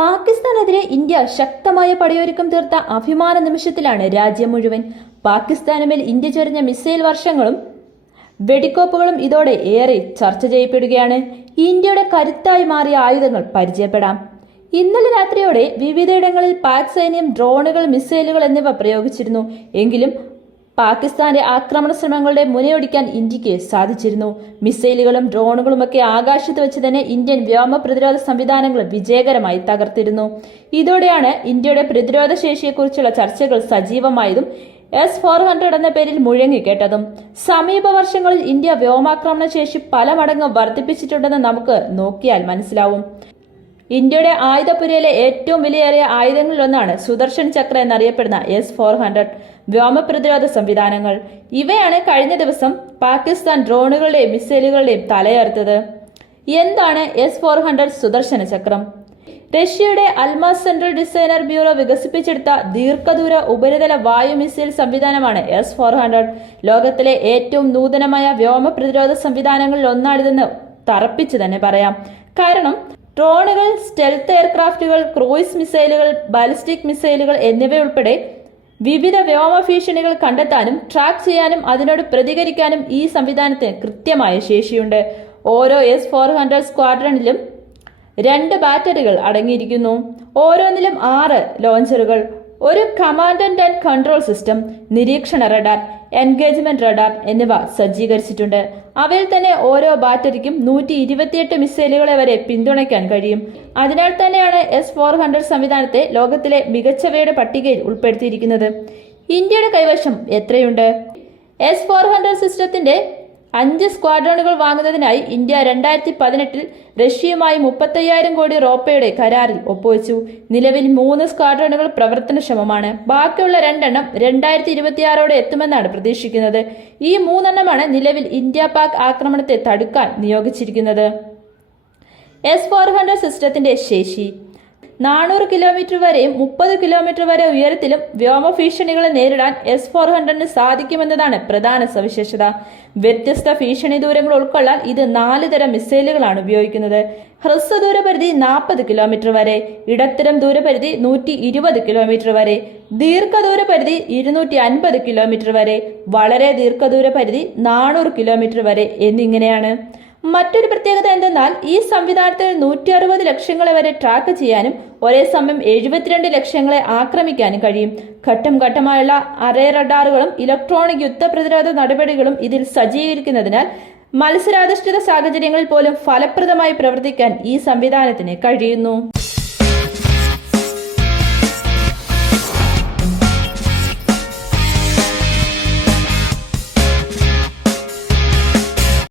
പാകിസ്ഥാനെതിരെ India ശക്തമായ പടയൊരുക്കം തീർത്ത അഭിമാന നിമിഷത്തിലാണ് രാജ്യം മുഴുവൻ പാകിസ്ഥാന് മേൽ ഇന്ത്യ ചൊരിഞ്ഞ മിസൈൽ വർഷങ്ങളും വെടിക്കോപ്പുകളും ഇതോടെ ഏറെ ചർച്ച ചെയ്യപ്പെടുകയാണ്. ഇന്ത്യയുടെ കരുത്തായി മാറിയ ആയുധങ്ങൾ പരിചയപ്പെടാം. ഇന്നലെ രാത്രിയോടെ വിവിധയിടങ്ങളിൽ പാക് സൈന്യം ഡ്രോണുകൾ മിസൈലുകൾ എന്നിവ പ്രയോഗിച്ചിരുന്നു. എങ്കിലും പാകിസ്ഥാന്റെ ആക്രമണ ശ്രമങ്ങളുടെ മുനയൊടിക്കാൻ ഇന്ത്യയ്ക്ക് സാധിച്ചിരുന്നു. മിസൈലുകളും ഡ്രോണുകളുമൊക്കെ ആകാശത്ത് വെച്ച് തന്നെ ഇന്ത്യൻ വ്യോമ പ്രതിരോധ സംവിധാനങ്ങൾ വിജയകരമായി തകർത്തിരുന്നു. ഇതോടെയാണ് ഇന്ത്യയുടെ പ്രതിരോധ ശേഷിയെക്കുറിച്ചുള്ള ചർച്ചകൾ സജീവമായതും എസ് ഫോർ ഹൺഡ്രഡ് എന്ന പേരിൽ മുഴങ്ങിക്കേട്ടതും. സമീപ വർഷങ്ങളിൽ ഇന്ത്യ വ്യോമാക്രമണ ശേഷി പല മടങ്ങ് വർദ്ധിപ്പിച്ചിട്ടുണ്ടെന്ന് നമുക്ക് നോക്കിയാൽ മനസ്സിലാവും. ഇന്ത്യയുടെ ആയുധപ്പുരയിലെ ഏറ്റവും വിലയേറിയ ആയുധങ്ങളിലൊന്നാണ് സുദർശൻ ചക്ര എന്നറിയപ്പെടുന്ന എസ് ഫോർ ഹൺഡ്രഡ് വ്യോമ പ്രതിരോധ സംവിധാനങ്ങൾ. ഇവയാണ് കഴിഞ്ഞ ദിവസം പാകിസ്ഥാൻ ഡ്രോണുകളുടെയും മിസൈലുകളുടെയും തലയർത്തത് എന്താണ് എസ് ഫോർ ഹൺഡ്രഡ് സുദർശന ചക്രം? റഷ്യയുടെ അൽമാസ് സെൻട്രൽ ഡിസൈനർ ബ്യൂറോ വികസിപ്പിച്ചെടുത്ത ദീർഘദൂര ഉപരിതല വായു മിസൈൽ സംവിധാനമാണ് എസ് ഫോർ ഹൺഡ്രഡ് ലോകത്തിലെ ഏറ്റവും നൂതനമായ വ്യോമ പ്രതിരോധ സംവിധാനങ്ങളിൽ ഒന്നാണിതെന്ന് തറപ്പിച്ചു തന്നെ പറയാം. കാരണം ഡ്രോണുകൾ സ്റ്റെൽത്ത് എയർക്രാഫ്റ്റുകൾ ക്രൂയിസ് മിസൈലുകൾ ബാലിസ്റ്റിക് മിസൈലുകൾ എന്നിവയുൾപ്പെടെ വിവിധ വ്യോമ ഭീഷണികൾ കണ്ടെത്താനും ട്രാക്ക് ചെയ്യാനും അതിനോട് പ്രതികരിക്കാനും ഈ സംവിധാനത്തിന് കൃത്യമായ ശേഷിയുണ്ട്. ഓരോ എസ് ഫോർ ഹൺഡ്രഡ് സ്ക്വാഡ്രണിലും രണ്ട് ബാറ്ററികൾ അടങ്ങിയിരിക്കുന്നു. ഓരോന്നിലും ആറ് ലോഞ്ചറുകൾ ഒരു കമാൻഡ് ആൻഡ് കൺട്രോൾ സിസ്റ്റം നിരീക്ഷണ റഡാർ എൻഗേജ്മെന്റ് റഡാർ എന്നിവ സജ്ജീകരിച്ചിട്ടുണ്ട്. അവയിൽ തന്നെ ഓരോ ബാറ്ററിക്കും നൂറ്റി ഇരുപത്തിയെട്ട് മിസൈലുകളെ വരെ പിന്തുണയ്ക്കാൻ കഴിയും. അതിനാൽ തന്നെയാണ് എസ് ഫോർ ഹൺഡ്രഡ് സംവിധാനത്തെ ലോകത്തിലെ മികച്ചവയുടെ പട്ടികയിൽ ഉൾപ്പെടുത്തിയിരിക്കുന്നത്. ഇന്ത്യയുടെ കൈവശം എത്രയുണ്ട്? എസ് ഫോർ ഹൺഡ്രഡ് സിസ്റ്റത്തിന്റെ അഞ്ച് സ്ക്വാഡ്രോണുകൾ വാങ്ങുന്നതിനായി ഇന്ത്യ രണ്ടായിരത്തി പതിനെട്ടിൽ റഷ്യയുമായി മുപ്പത്തയ്യായിരം കോടി റോപ്പയുടെ കരാറിൽ ഒപ്പുവെച്ചു. നിലവിൽ മൂന്ന് സ്ക്വാഡ്രോണുകൾ പ്രവർത്തനക്ഷമമാണ്. ബാക്കിയുള്ള രണ്ടെണ്ണം രണ്ടായിരത്തി ഇരുപത്തിയാറോടെ എത്തുമെന്നാണ് പ്രതീക്ഷിക്കുന്നത്. ഈ മൂന്നെണ്ണമാണ് നിലവിൽ ഇന്ത്യ പാക് ആക്രമണത്തെ തടുക്കാൻ നിയോഗിച്ചിരിക്കുന്നത്. എസ് ഫോർ ഹൺഡ്രഡ് സിസ്റ്റത്തിന്റെ ശേഷി. നാനൂറ് കിലോമീറ്റർ വരെയും മുപ്പത് കിലോമീറ്റർ വരെ ഉയരത്തിലും വ്യോമ ഭീഷണികളെ നേരിടാൻ എസ് ഫോർ ഹൺഡ്രഡിന് സാധിക്കുമെന്നതാണ് പ്രധാന സവിശേഷത. വ്യത്യസ്ത ഭീഷണി ദൂരങ്ങൾ ഉൾക്കൊള്ളാൻ ഇത് നാല് തരം മിസൈലുകളാണ് ഉപയോഗിക്കുന്നത്. ഹ്രസ്വ ദൂരപരിധി നാൽപ്പത് കിലോമീറ്റർ വരെ ഇടത്തരം ദൂരപരിധി നൂറ്റി ഇരുപത് കിലോമീറ്റർ വരെ ദീർഘദൂര പരിധി ഇരുന്നൂറ്റി അൻപത് കിലോമീറ്റർ വരെ വളരെ ദീർഘദൂര പരിധി നാനൂറ് കിലോമീറ്റർ വരെ എന്നിങ്ങനെയാണ്. മറ്റൊരു പ്രത്യേകത എന്തെന്നാൽ ഈ സംവിധാനത്തിൽ നൂറ്റി അറുപത് ലക്ഷ്യങ്ങളെ വരെ ട്രാക്ക് ചെയ്യാനും ഒരേ സമയം എഴുപത്തിരണ്ട് ലക്ഷ്യങ്ങളെ ആക്രമിക്കാനും കഴിയും. ഘട്ടം ഘട്ടമായുള്ള അറേ റഡാറുകളും ഇലക്ട്രോണിക് യുദ്ധ പ്രതിരോധ നടപടികളും ഇതിൽ സജ്ജീകരിക്കുന്നതിനാൽ മത്സരാധിഷ്ഠിത സാഹചര്യങ്ങളിൽ പോലും ഫലപ്രദമായി പ്രവർത്തിക്കാൻ ഈ സംവിധാനത്തിന് കഴിയുന്നു.